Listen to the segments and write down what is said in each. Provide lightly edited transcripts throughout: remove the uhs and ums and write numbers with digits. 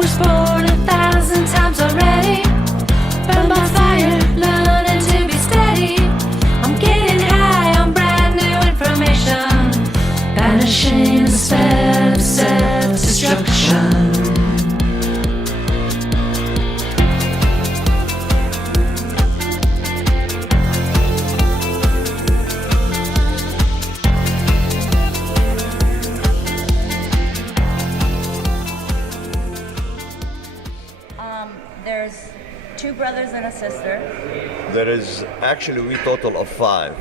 was born 1,000 times already, burned by fire, learning to be steady. I'm getting high on brand new information, banishing the spell of self-destruction. There's 2 brothers and a sister. There is actually we total of 5.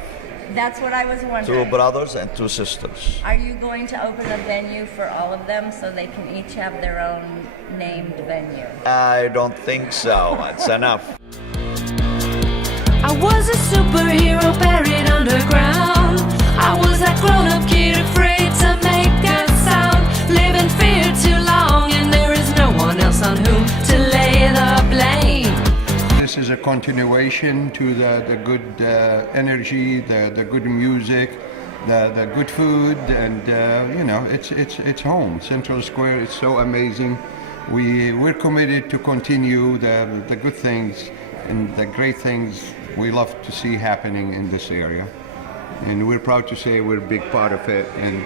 That's what I was wondering. 2 brothers and 2 sisters. Are you going to open a venue for all of them so they can each have their own named venue? I don't think so. It's enough. I was a superhero buried underground. I was that grown-up kid afraid to make a sound. Live in fear too long, and there is no one else on whom to lay the blame. This is a continuation to the good energy, the good music, the good food, and you know, it's home. Central Square is so amazing. We're committed to continue the good things and the great things we love to see happening in this area. And we're proud to say we're a big part of it, and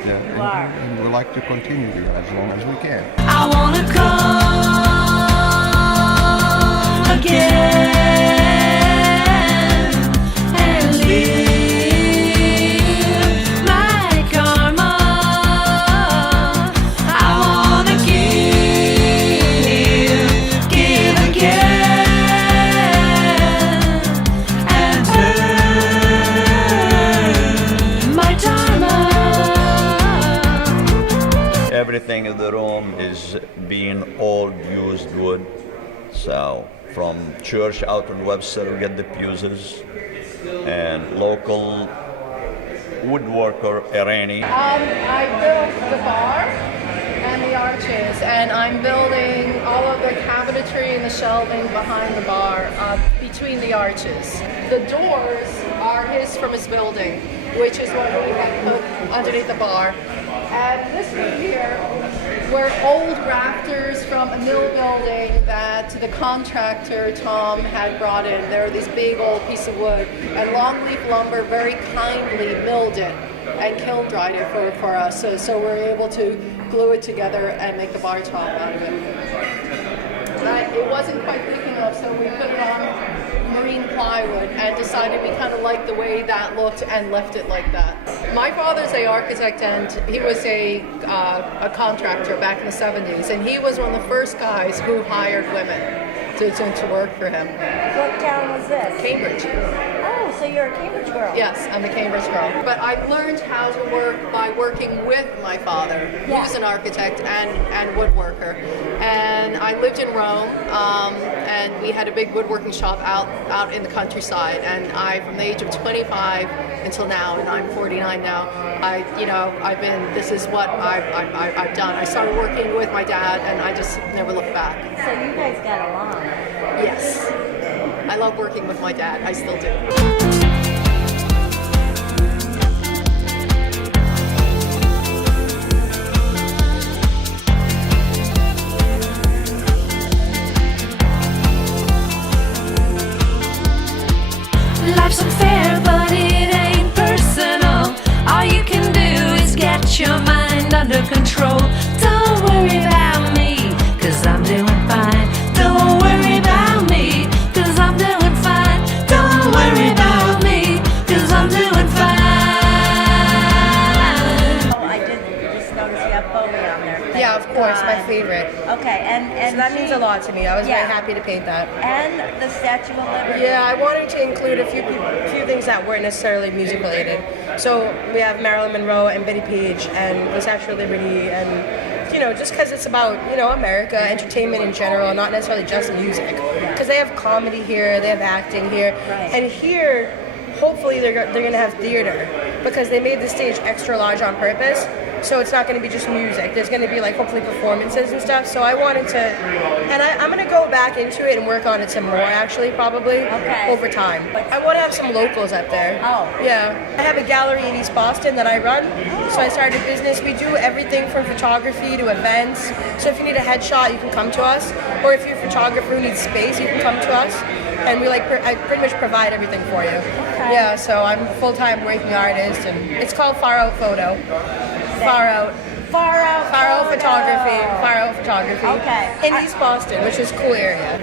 we'd like to continue as long as we can. I wanna come again and leave my karma. I wanna give again and earn my dharma. Everything in the room is being old used wood. So from church out in Webster we get the fuses, and local woodworker Irani. I built the bar and the arches, and I'm building all of the cabinetry and the shelving behind the bar, between the arches. The doors are from his building, which is what we had put underneath the bar. And this one here were old rafters from a mill building that the contractor, Tom, had brought in. They were these big old piece of wood, and Longleaf Lumber very kindly milled it and kiln dried it for us. So we're able to glue it together and make the bar top out of it. It wasn't quite thick enough, so we put it on marine plywood and decided we kind of liked the way that looked and left it like that. My father's an architect, and he was a contractor back in the 70s, and he was one of the first guys who hired women to work for him. What town was this? Cambridge. Oh, so you're a Cambridge girl. Yes, I'm a Cambridge girl. But I learned how to work by working with my father, who's an architect and woodworker. And I lived in Rome, and we had a big woodworking shop out in the countryside. And from the age of 25 until now, and I'm 49 now, this is what I've done. I started working with my dad, and I just never looked back. So you guys got along. Yes. I love working with my dad. I still do. Life's unfair, but it ain't personal. All you can do is get your mind under control. Don't worry about me, 'cause I'm doing fine. Don't worry about me, 'cause I'm doing fine. Don't worry about me, 'cause I'm doing fine. Oh, I did just notice you have Bowie on there. Thank Yeah, of course, my God. favorite. Okay, and So that means a lot to me. I was very happy to paint that. And the Statue of Liberty. Yeah, I wanted to include a few things that weren't necessarily music related. So we have Marilyn Monroe and Betty Page and the Statue of Liberty, and just because it's about America, entertainment in general, not necessarily just music. Because they have comedy here, they have acting here, and here, hopefully they're going to have theater, because they made the stage extra large on purpose. So it's not going to be just music. There's going to be like hopefully performances and stuff. So I wanted to, and I'm going to go back into it and work on it some more actually, probably over time. I want to have some locals up there. Oh. Yeah. I have a gallery in East Boston that I run. So I started a business. We do everything from photography to events. So if you need a headshot, you can come to us. Or if you're a photographer who needs space, you can come to us. And we I pretty much provide everything for you. Okay. Yeah, so I'm a full-time working artist, and it's called Far Out Photo. Far Out Photography. Okay. In East Boston, which is a cool area.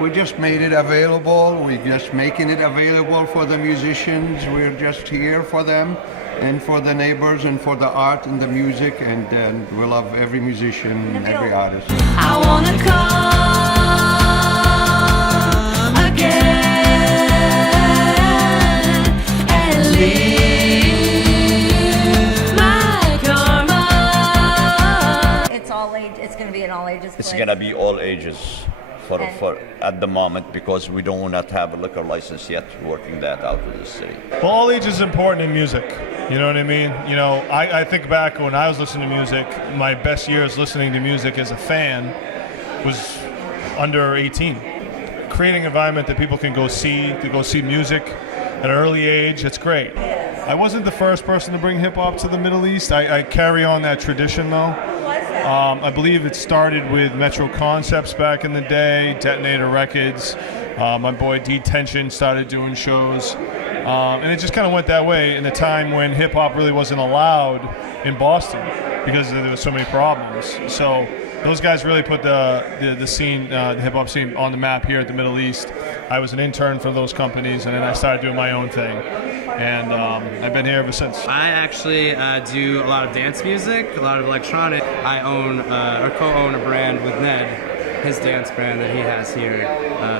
We just made it available. We're just making it available for the musicians. We're just here for them, and for the neighbors, and for the art and the music, and we love every musician, every artist. I wanna come again and leave my karma. It's all age. It's going to be an all ages place. It's gonna be all ages for at the moment, because we do not have a liquor license yet. Working that out with the city. Well, all age is important in music. You know what I mean? You know, I think back when I was listening to music, my best years listening to music as a fan was under 18. Creating an environment that people can go see music at an early age, it's great. I wasn't the first person to bring hip-hop to the Middle East. I carry on that tradition, though. I believe it started with Metro Concepts back in the day, Detonator Records. My boy D-Tension started doing shows. And it just kind of went that way in a time when hip-hop really wasn't allowed in Boston because there were so many problems. So those guys really put the scene, the hip-hop scene on the map here at the Middle East. I was an intern for those companies, and then I started doing my own thing. And I've been here ever since. I actually do a lot of dance music, a lot of electronic. I own or co-own a brand with Ned, his dance brand that he has here.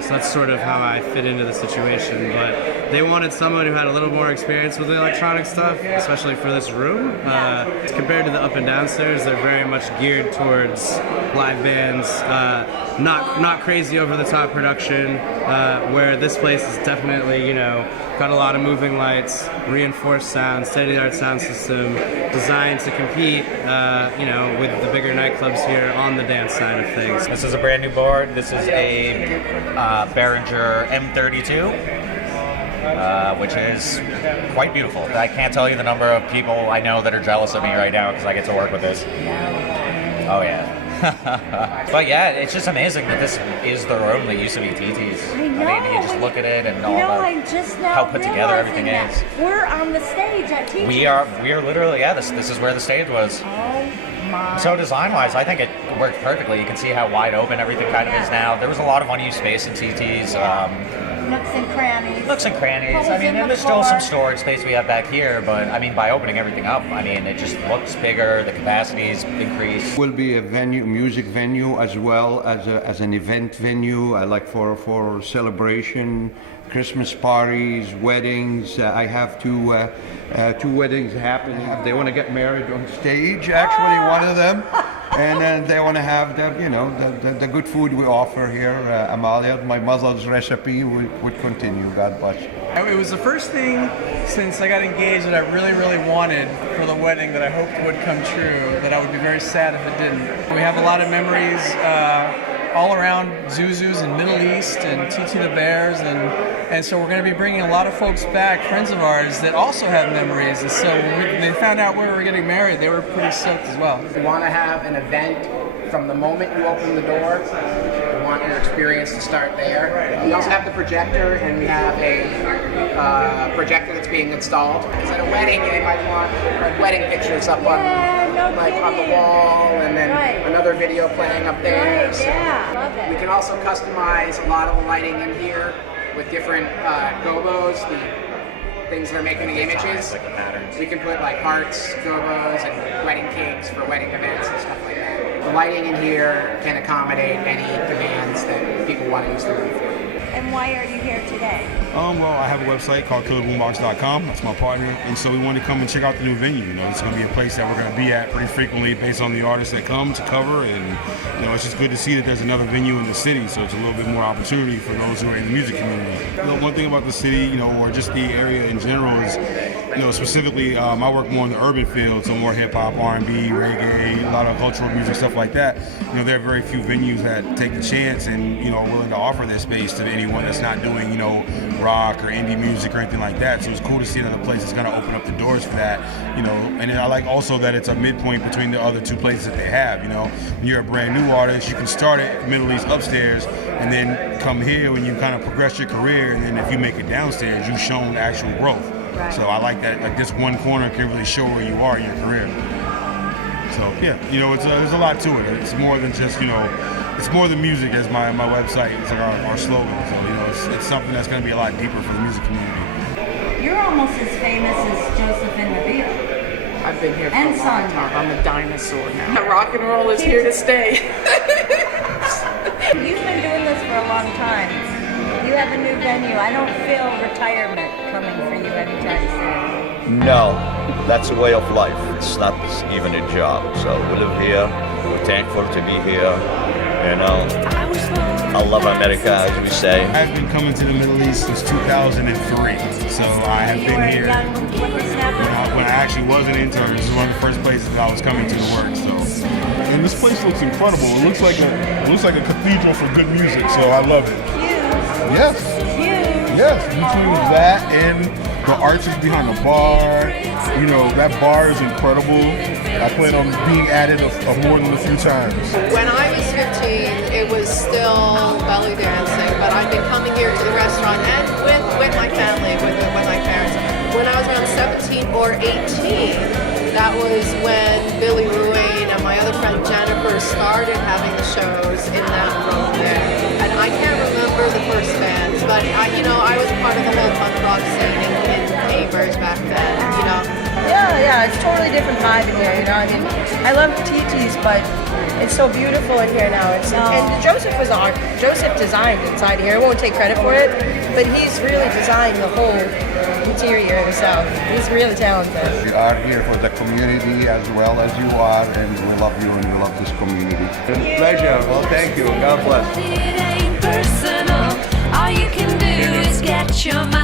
So that's sort of how I fit into the situation. But they wanted someone who had a little more experience with the electronic stuff, especially for this room. Compared to the up and downstairs, they're very much geared towards live bands, not crazy over the top production. Where this place is definitely, you know, got a lot of moving lights, reinforced sound, state-of-the-art sound system, designed to compete, you know, with the bigger nightclubs here on the dance side of things. This is a brand new board. This is a Behringer M32, which is quite beautiful. I can't tell you the number of people I know that are jealous of me right now because I get to work with this. Oh yeah. But yeah, it's just amazing that this is the room that used to be TT's. I know. I mean, you just look at it and all I'm just now how put together everything realizing is. that. We're on the stage at TT's. We are literally, yeah, this is where the stage was. Oh my. So design-wise, I think it worked perfectly. You can see how wide open everything kind of is now. There was a lot of unused space in TT's. Nooks and crannies. Nooks and crannies. Holes I mean, in and the there's still some floor. storage space we have back here, but I mean, by opening everything up, I mean, it just looks bigger. The capacities increase. Will be a venue, music venue, as well as an event venue. I like for celebration, Christmas parties, weddings. I have two weddings happening. They want to get married on stage. Actually, one of them. And then they want to have the good food we offer here. Amalia, my mother's recipe would continue. God bless. It was the first thing since I got engaged that I really, really wanted for the wedding that I hoped would come true, that I would be very sad if it didn't. We have a lot of memories all around ZuZu's in Middle East and TT the Bears, and so we're going to be bringing a lot of folks back, friends of ours, that also have memories. And so when they found out where we were getting married, they were pretty stoked as well. We want to have an event from the moment you open the door. We want your experience to start there. We also have the projector, and we have a projector that's being installed. Because at a wedding, they might want wedding pictures up on the wall, and then another video playing up there. Right, yeah, love it. We can also customize a lot of the lighting in here with different gobos, the things that are making the images. Like the patterns. We can put like hearts, gobos, and wedding cakes for wedding events and stuff like that. The lighting in here can accommodate any demands that people want to use the room for. And why are you here today? Well, I have a website called killerboombox.com. That's my partner. And so we wanted to come and check out the new venue. You know, it's going to be a place that we're going to be at pretty frequently based on the artists that come to cover. And, you know, it's just good to see that there's another venue in the city. So it's a little bit more opportunity for those who are in the music community. You know, one thing about the city, you know, or just the area in general is, you know, specifically, I work more in the urban field, so more hip hop, R&B, reggae, a lot of cultural music, stuff like that. You know, there are very few venues that take the chance and, you know, are willing to offer their space to anyone that's not doing, you know, rock or indie music or anything like that. So it's cool to see another place that's going to open up the doors for that, you know. And I like also that it's a midpoint between the other two places that they have, you know. When you're a brand new artist, you can start at Middle East upstairs and then come here when you kind of progress your career, and then if you make it downstairs, you've shown actual growth. Right. So I like that, like this one corner can really show where you are in your career. So yeah, you know, there's a lot to it. It's more than just, you know, it's more than music as my website. It's like our slogan. So, you know, it's something that's going to be a lot deeper for the music community. You're almost as famous as Joseph and Nabil. I've been here for and a long Sonia. time. I'm a dinosaur now. Rock and roll is here to stay. You've been doing this for a long time. You have a new venue. I don't feel retirement coming for you anytime soon. No, that's a way of life. It's not even a job. So we live here. We're thankful to be here. You know, I love America, as we say. I've been coming to the Middle East since 2003. So I have been here when I actually was an intern. This is one of the first places that I was coming to work. So, and this place looks incredible. It looks like a cathedral for good music. So I love it. Yes. Yes. Between that and the arches behind the bar, you know, that bar is incredible. I plan on being at it more than a few times. When I was 15, it was still belly dancing, but I've been coming here to the restaurant and with my family, with my parents. When I was around 17 or 18, that was when Billy Ruane and my other friend Jennifer started having the shows in that room there. And I can't remember the first bands, but I was part of the whole punk rock scene in Cambridge back then, you know. Yeah, it's totally different vibe in here, you know. I mean, I love TT's, but it's so beautiful in here now. And Joseph was Joseph designed inside here. I won't take credit for it, but he's really designed the whole interior himself. He's really talented. We are here for the community as well as you are, and we love you and we love this community. Pleasure. Well, thank you. God bless. It ain't personal. All you can do is get your mind